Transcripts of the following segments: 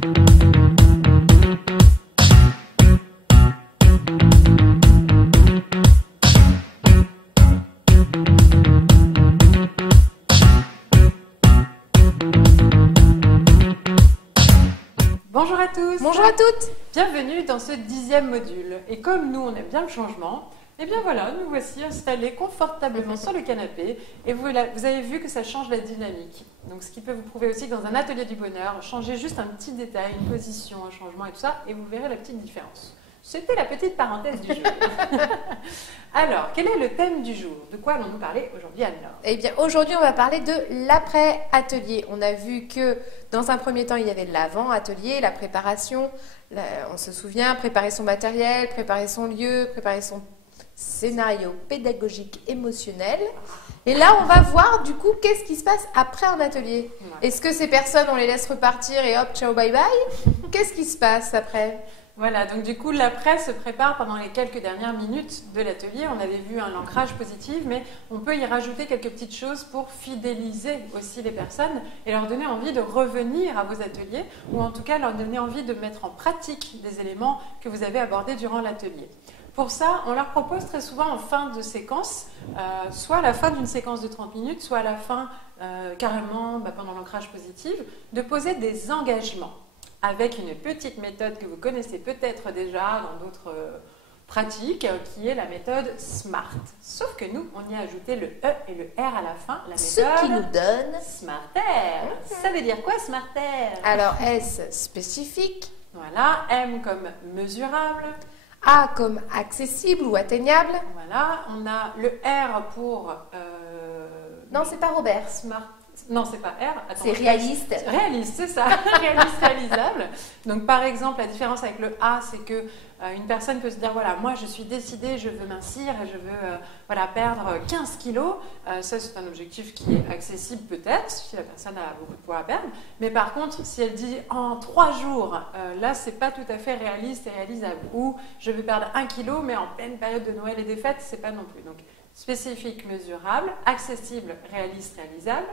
Bonjour à tous. Bonjour à toutes. Bienvenue dans ce 10e module. Et comme nous, on aime bien le changement, eh bien voilà, nous voici installés confortablement sur le canapé. Et vous avez vu que ça change la dynamique. Donc ce qui peut vous prouver aussi que dans un atelier du bonheur, changez juste un petit détail, une position, un changement et tout ça, et vous verrez la petite différence. C'était la petite parenthèse du jour. Alors, quel est le thème du jour? De quoi allons-nous parler aujourd'hui, Anne-Laure? Eh bien, aujourd'hui, on va parler de l'après-atelier. On a vu que dans un premier temps, il y avait l'avant-atelier, la préparation. On se souvient, préparer son matériel, préparer son lieu, préparer son scénario pédagogique émotionnel. Et là, on va voir du coup qu'est-ce qui se passe après un atelier. Est-ce que ces personnes, on les laisse repartir et hop, ciao, bye bye? Qu'est-ce qui se passe après? Voilà, donc du coup, l'après se prépare pendant les quelques dernières minutes de l'atelier. On avait vu l'ancrage positif, mais on peut y rajouter quelques petites choses pour fidéliser aussi les personnes et leur donner envie de revenir à vos ateliers, ou en tout cas leur donner envie de mettre en pratique des éléments que vous avez abordés durant l'atelier. Pour ça, on leur propose très souvent en fin de séquence, soit à la fin d'une séquence de 30 minutes, soit à la fin, carrément pendant l'ancrage positif, de poser des engagements, avec une petite méthode que vous connaissez peut-être déjà dans d'autres pratiques, qui est la méthode SMART. Sauf que nous, on y a ajouté le E et le R à la fin, la méthode Ce qui nous donne SMARTER. Ça veut dire quoi, SMARTER? Alors, S, spécifique. Voilà, M comme mesurable. A comme accessible ou atteignable. Voilà, on a le R pour... Non, c'est pas Robert. SMART. Non, c'est pas R. C'est réaliste. Réaliste, c'est ça. Réaliste, réalisable. Donc, par exemple, la différence avec le A, c'est que une personne peut se dire, voilà, moi, je suis décidée, je veux mincir et je veux voilà, perdre 15 kilos. Ça, c'est un objectif qui est accessible peut-être, si la personne a beaucoup de poids à perdre. Mais par contre, si elle dit en 3 jours, là, c'est pas tout à fait réaliste et réalisable. Ou je veux perdre 1 kilo, mais en pleine période de Noël et des fêtes, c'est pas non plus. Donc, spécifique, mesurable, accessible, réaliste, réalisable.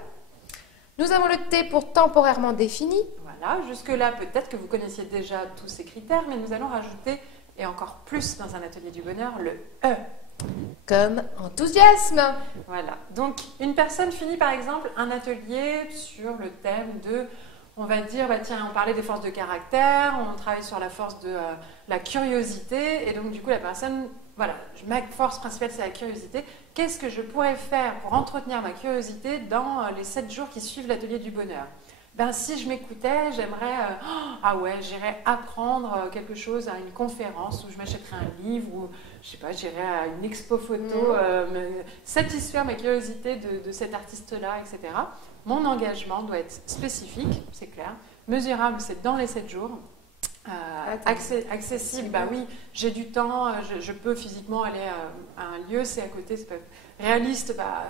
Nous avons le T pour temporairement défini. Voilà, jusque-là, peut-être que vous connaissiez déjà tous ces critères, mais nous allons rajouter, et encore plus dans un atelier du bonheur, le E. Comme enthousiasme. Voilà, donc une personne finit par exemple un atelier sur le thème de, on va dire, bah, tiens, on parlait des forces de caractère, on travaille sur la force de la curiosité, et donc du coup la personne, voilà, ma force principale c'est la curiosité. Qu'est-ce que je pourrais faire pour entretenir ma curiosité dans les 7 jours qui suivent l'atelier du bonheur? Ben, si je m'écoutais, j'aimerais, ah ouais, j'irais apprendre quelque chose à une conférence, ou je m'achèterais un livre, ou je sais pas, j'irais à une expo photo, satisfaire ma curiosité de cet artiste-là, etc. Mon engagement doit être spécifique, c'est clair. Mesurable, c'est dans les 7 jours. Accessible, bah oui, j'ai du temps, je peux physiquement aller à un lieu, c'est à côté, c'est pas réaliste. Bah,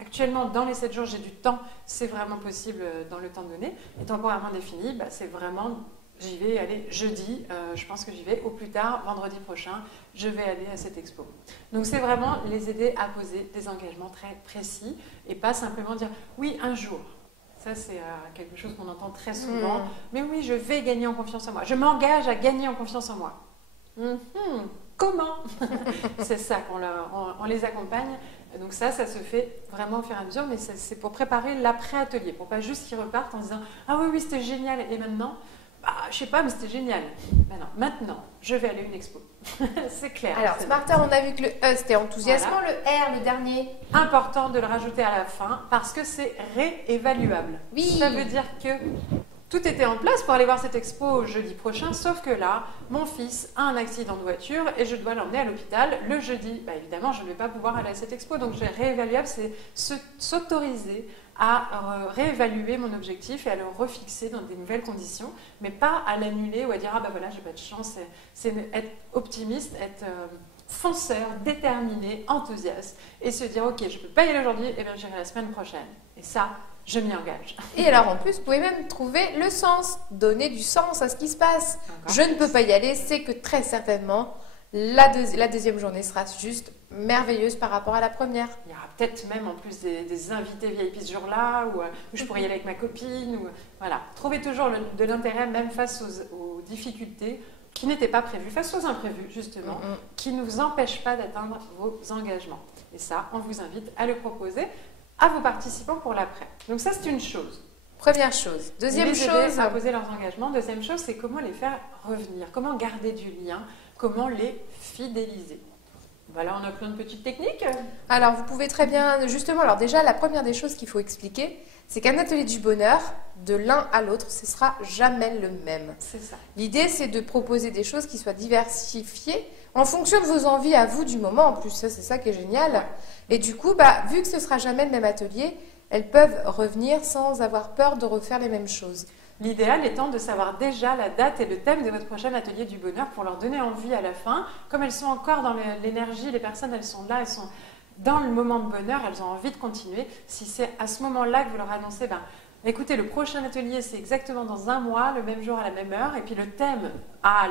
actuellement, dans les 7 jours, j'ai du temps, c'est vraiment possible dans le temps donné. Et temporairement défini, bah, c'est vraiment, j'y vais aller jeudi, je pense que j'y vais, au plus tard, vendredi prochain, je vais aller à cette expo. Donc c'est vraiment les aider à poser des engagements très précis et pas simplement dire oui, un jour. Ça, c'est quelque chose qu'on entend très souvent. Mais oui, je vais gagner en confiance en moi. Je m'engage à gagner en confiance en moi. Comment? C'est ça qu'on les accompagne. Donc ça se fait vraiment au fur et à mesure, mais c'est pour préparer l'après-atelier, pour pas juste qu'ils repartent en disant « Ah oui, oui, c'était génial, et maintenant, bah, je sais pas, mais c'était génial. » Ben non, maintenant, je vais aller à une expo. C'est clair. Alors, Smarter, on a vu que le E, c'était enthousiasmant, voilà. Le R, le dernier. Important de le rajouter à la fin, parce que c'est réévaluable. Oui. Ça veut dire que tout était en place pour aller voir cette expo jeudi prochain, sauf que là, mon fils a un accident de voiture et je dois l'emmener à l'hôpital le jeudi. Bah, évidemment, je ne vais pas pouvoir aller à cette expo, donc réévaluable, c'est s'autoriser à réévaluer mon objectif et à le refixer dans des nouvelles conditions, mais pas à l'annuler ou à dire « Ah ben voilà, j'ai pas de chance ». C'est être optimiste, être fonceur, déterminé, enthousiaste et se dire « Ok, je ne peux pas y aller aujourd'hui, et bien j'irai la semaine prochaine ». Et ça, je m'y engage. Et alors en plus, vous pouvez même trouver le sens, donner du sens à ce qui se passe. Je ne peux pas y aller, c'est que très certainement, la deuxième journée sera juste merveilleuse par rapport à la première. Il y aura peut-être même en plus des invités VIP ce jour-là, ou je pourrais y aller avec ma copine. Voilà. Trouvez toujours de l'intérêt, même face aux difficultés qui n'étaient pas prévues, face aux imprévus, justement, qui ne vous empêchent pas d'atteindre vos engagements. Et ça, on vous invite à le proposer à vos participants pour l'après. Donc ça, c'est une chose. Première chose. Deuxième chose, à poser leurs engagements. Deuxième chose, c'est comment les faire revenir, comment garder du lien, comment les fidéliser. Voilà, on a plein de petites techniques. Alors, vous pouvez très bien, justement, alors déjà, la première des choses qu'il faut expliquer, c'est qu'un atelier du bonheur, de l'un à l'autre, ce sera jamais le même. C'est ça. L'idée, c'est de proposer des choses qui soient diversifiées en fonction de vos envies à vous du moment. En plus, ça, c'est ça qui est génial. Et du coup, vu que ce sera jamais le même atelier, elles peuvent revenir sans avoir peur de refaire les mêmes choses. L'idéal étant de savoir déjà la date et le thème de votre prochain atelier du bonheur pour leur donner envie à la fin. Comme elles sont encore dans l'énergie, les personnes, elles sont là, elles sont dans le moment de bonheur, elles ont envie de continuer. Si c'est à ce moment-là que vous leur annoncez, écoutez, le prochain atelier, c'est exactement dans un mois, le même jour à la même heure. Et puis le thème,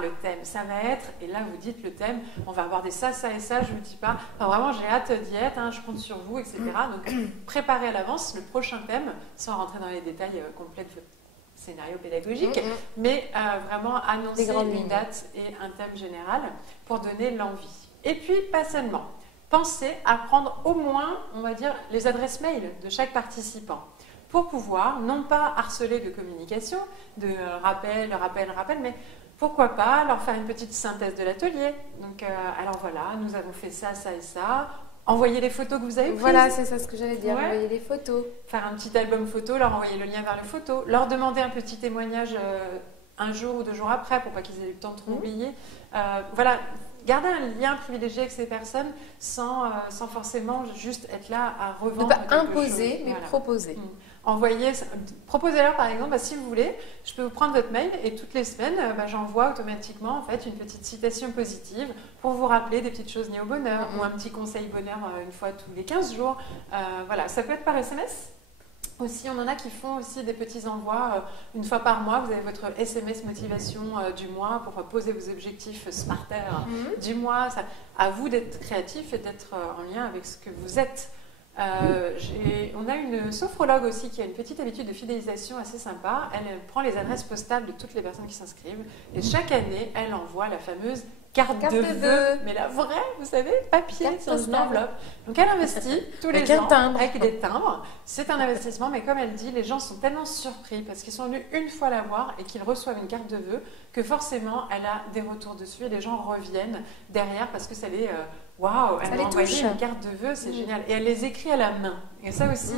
le thème, ça va être, et là vous dites le thème, on va aborder ça, ça et ça, je ne vous dis pas. Enfin, vraiment, j'ai hâte d'y être, je compte sur vous, etc. Donc préparez à l'avance le prochain thème, sans rentrer dans les détails complets de votre scénario pédagogique, mais vraiment annoncer une date et un thème général pour donner l'envie. Et puis, pas seulement. Pensez à prendre au moins, on va dire, les adresses mail de chaque participant pour pouvoir, non pas harceler de communication, de rappel, mais pourquoi pas leur faire une petite synthèse de l'atelier. Donc, alors voilà, nous avons fait ça, ça et ça. Envoyer les photos que vous avez prises. Voilà, c'est ça ce que j'allais dire, envoyer les photos. Faire un petit album photo, leur envoyer le lien vers les photos, leur demander un petit témoignage un jour ou 2 jours après pour pas qu'ils aient eu le temps de trop oublier. Voilà, garder un lien privilégié avec ces personnes sans forcément juste être là à revendre. Ne pas imposer, mais proposer. Proposez-leur par exemple, si vous voulez, je peux vous prendre votre mail et toutes les semaines, j'envoie automatiquement en fait une petite citation positive pour vous rappeler des petites choses liées au bonheur ou un petit conseil bonheur une fois tous les 15 jours. Voilà, ça peut être par SMS. Aussi, on en a qui font aussi des petits envois une fois par mois. Vous avez votre SMS motivation du mois pour poser vos objectifs Smarter du mois. À vous d'être créatif et d'être en lien avec ce que vous êtes. On a une sophrologue aussi qui a une petite habitude de fidélisation assez sympa. Elle prend les adresses postales de toutes les personnes qui s'inscrivent et chaque année, elle envoie la fameuse carte de vœux, mais la vraie, vous savez, papier, dans une enveloppe. Donc elle investit tous les ans avec des timbres. C'est un investissement, mais comme elle dit, les gens sont tellement surpris parce qu'ils sont venus une fois la voir et qu'ils reçoivent une carte de vœux que forcément, elle a des retours dessus et les gens reviennent derrière parce que ça les... Waouh, elle m'a envoyé une carte de vœux, c'est génial. Et elle les écrit à la main. Et ça aussi,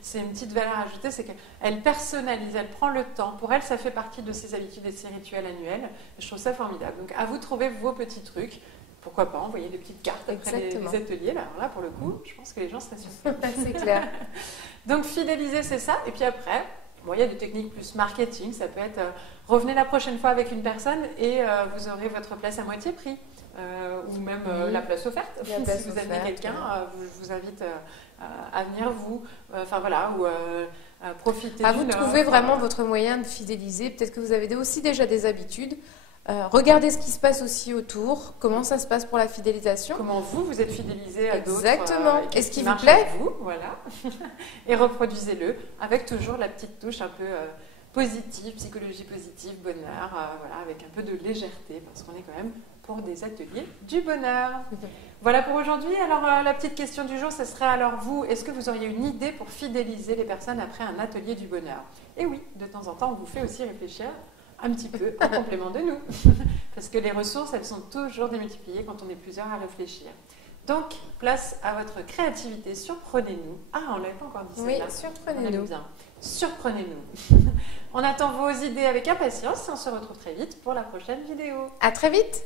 c'est une petite valeur ajoutée, c'est qu'elle personnalise, elle prend le temps. Pour elle, ça fait partie de ses habitudes et de ses rituels annuels. Et je trouve ça formidable. Donc, à vous de trouver vos petits trucs. Pourquoi pas envoyer des petites cartes après les ateliers. Alors là, pour le coup, je pense que les gens seraient surpris. C'est clair. Donc, fidéliser, c'est ça. Et puis après... il y a des techniques plus marketing, ça peut être revenez la prochaine fois avec une personne et vous aurez votre place à moitié prix ou même la place offerte. Si vous amenez quelqu'un, je vous invite à venir profiter. À vous de trouver vraiment votre moyen de fidéliser. Peut-être que vous avez aussi déjà des habitudes. Regardez ce qui se passe aussi autour, comment ça se passe pour la fidélisation. Comment vous êtes fidélisé à d'autres. Exactement. Et ce qui vous plaît. Vous, voilà. Et reproduisez-le avec toujours la petite touche un peu positive, psychologie positive, bonheur, avec un peu de légèreté, parce qu'on est quand même pour des ateliers du bonheur. Voilà pour aujourd'hui. Alors la petite question du jour, ce serait alors vous, est-ce que vous auriez une idée pour fidéliser les personnes après un atelier du bonheur? Et oui, de temps en temps, on vous fait aussi réfléchir un petit peu en complément de nous. Parce que les ressources, elles sont toujours démultipliées quand on est plusieurs à réfléchir. Donc, place à votre créativité. Surprenez-nous. On ne l'avait pas encore dit ça. Oui, surprenez-nous. Surprenez-nous. On attend vos idées avec impatience et on se retrouve très vite pour la prochaine vidéo. À très vite.